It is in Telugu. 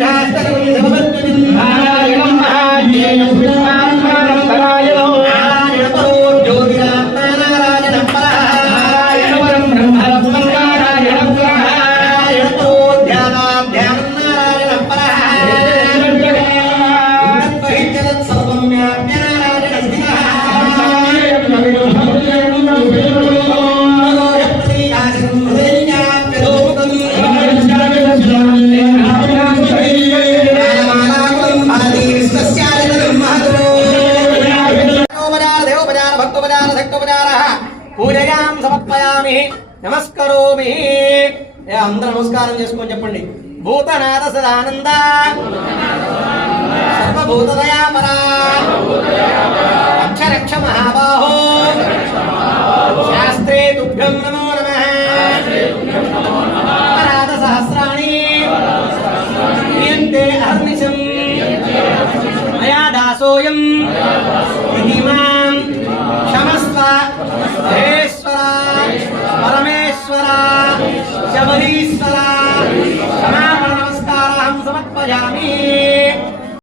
నారాయణం పూజయాం సమర్పయామి నమస్కరోమి అందరూ నమస్కారం చేసుకొని చెప్పండి. భూతనాథ సదానంద. సర్వభూతదయాపరా అక్షరక్ష మహాబాహో. శాస్త్రే తుభ్యం నమో నమ. అపరాధ సహస్రాణి. క్రియంతే అహర్నిశం. మయా దాసోయం. ఇమాం పరమేశ్వర